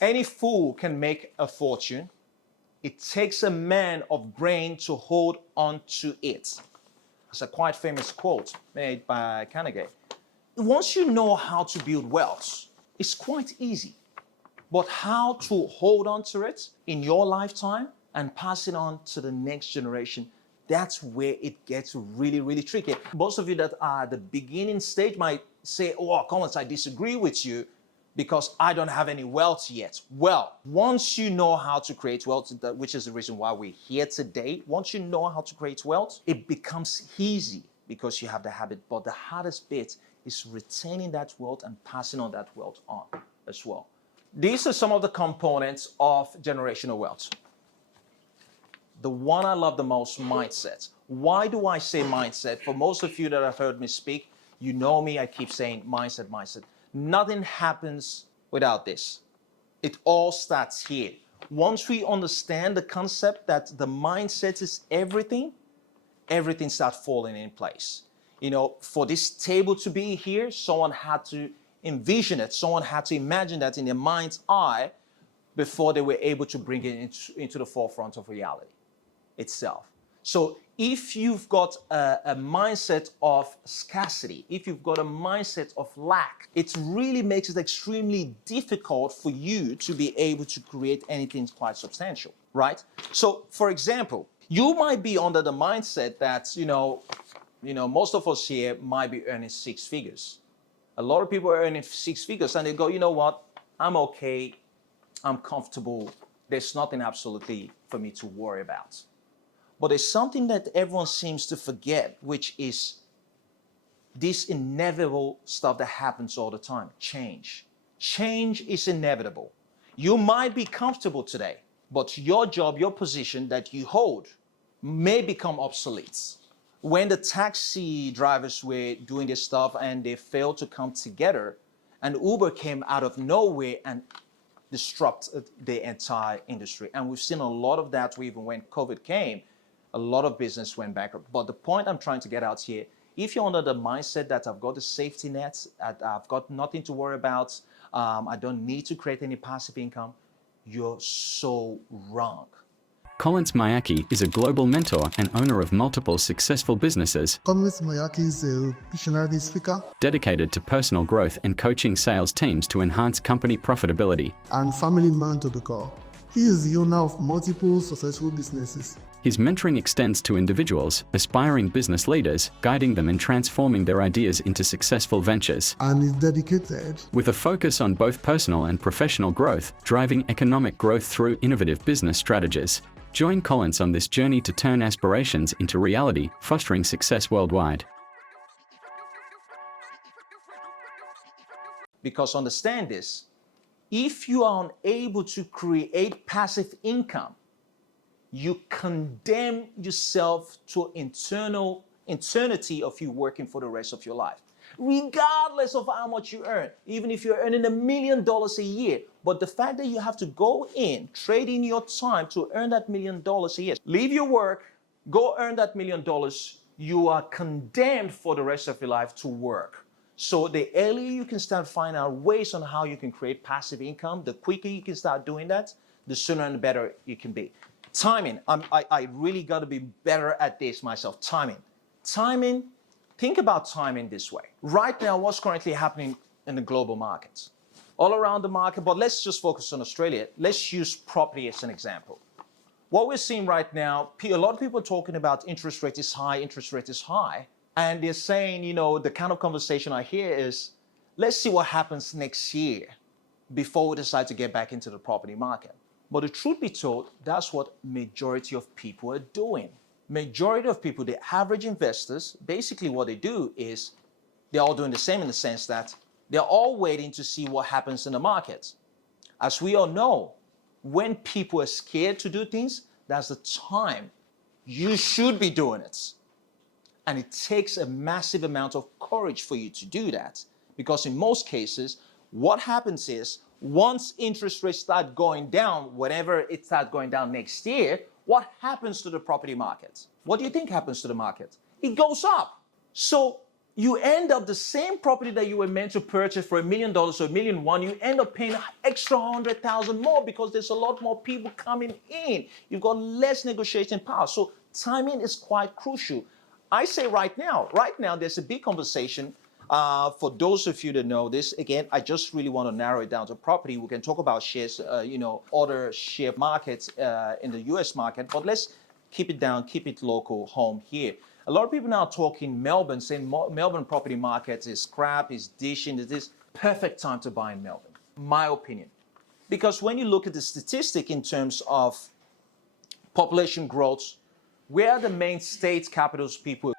Any fool can make a fortune. It takes a man of brain to hold on to it. It's a quite famous quote made by Carnegie. Once you know how to build wealth, it's quite easy. But how to hold on to it in your lifetime and pass it on to the next generation, that's where it gets really, really tricky. Most of you that are at the beginning stage might say, oh, Collins, I disagree with you because I don't have any wealth yet. Well, once you know how to create wealth, which is the reason why we're here today, once you know how to create wealth, it becomes easy because you have the habit. But the hardest bit is retaining that wealth and passing on that wealth on as well. These are some of the components of generational wealth. The one I love the most, mindset. Why do I say mindset? For most of you that have heard me speak, you know me, I keep saying mindset, mindset. Nothing happens without this. It all starts here. Once we understand the concept that the mindset is everything, everything starts falling in place. You know, for this table to be here, someone had to envision it. Someone had to imagine that in their mind's eye before they were able to bring it into the forefront of reality itself. So if you've got a mindset of scarcity, if you've got a mindset of lack, it really makes it extremely difficult for you to be able to create anything quite substantial, right? So for example, you might be under the mindset that, you know, most of us here might be earning six figures. A lot of people are earning six figures and they go, you know what, I'm okay, I'm comfortable, there's nothing absolutely for me to worry about. But there's something that everyone seems to forget, which is this inevitable stuff that happens all the time, change. Change is inevitable. You might be comfortable today, but your job, your position that you hold may become obsolete. When the taxi drivers were doing this stuff and they failed to come together, and Uber came out of nowhere and disrupted the entire industry. And we've seen a lot of that even when COVID came, a lot of business went bankrupt. But the point I'm trying to get out here, if you're under the mindset that I've got a safety net, I've got nothing to worry about, I don't need to create any passive income, you're so wrong. Collins Mayaki is a global mentor and owner of multiple successful businesses. Collins Mayaki is a visionary speaker Dedicated to personal growth and coaching sales teams to enhance company profitability. and family man to the core. He is the owner of multiple successful businesses. His mentoring extends to individuals, aspiring business leaders, guiding them in transforming their ideas into successful ventures. And is dedicated With a focus on both personal and professional growth, driving economic growth through innovative business strategies. Join Collins on this journey to turn aspirations into reality, fostering success worldwide. Because understand this, if you are unable to create passive income, you condemn yourself to eternity of you working for the rest of your life, regardless of how much you earn, even if you're earning $1 million a year. But the fact that you have to go in, trade in your time to earn that $1 million a year, leave your work, go earn that $1 million, you are condemned for the rest of your life to work. So the earlier you can start finding out ways on how you can create passive income, the quicker you can start doing that, the sooner and the better you can be. Timing, I really got to be better at this myself. Timing, think about timing this way. Right now, what's currently happening in the global markets? All around the market, but let's just focus on Australia. Let's use property as an example. What we're seeing right now, a lot of people are talking about interest rate is high, and they're saying, you know, the kind of conversation I hear is, let's see what happens next year before we decide to get back into the property market. But the truth be told, that's what majority of people are doing. Majority of people, the average investors, basically what they do is they're all doing the same in the sense that they're all waiting to see what happens in the market. As we all know, when people are scared to do things, that's the time you should be doing it. And it takes a massive amount of courage for you to do that. Because in most cases, what happens is, once interest rates start going down, whenever it starts going down next year, what happens to the property market? What do you think happens to the market? It goes up. So you end up the same property that you were meant to purchase for $1 million or $1.1 million, you end up paying extra 100,000 more because there's a lot more people coming in. You've got less negotiating power. So timing is quite crucial. I say right now, there's a big conversation. For those of you that know this, again, I just really want to narrow it down to property. We can talk about shares, other share markets in the US market, but let's keep it down, keep it local, home here. A lot of people now talking Melbourne, saying Melbourne property market is crap, is dishing, it is perfect time to buy in Melbourne, my opinion. Because when you look at the statistic in terms of population growth, where are the main state capitals people